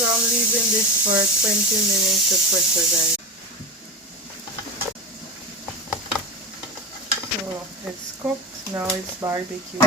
So I'm leaving this for 20 minutes to pressure, guys. So it's cooked. Now it's barbecue.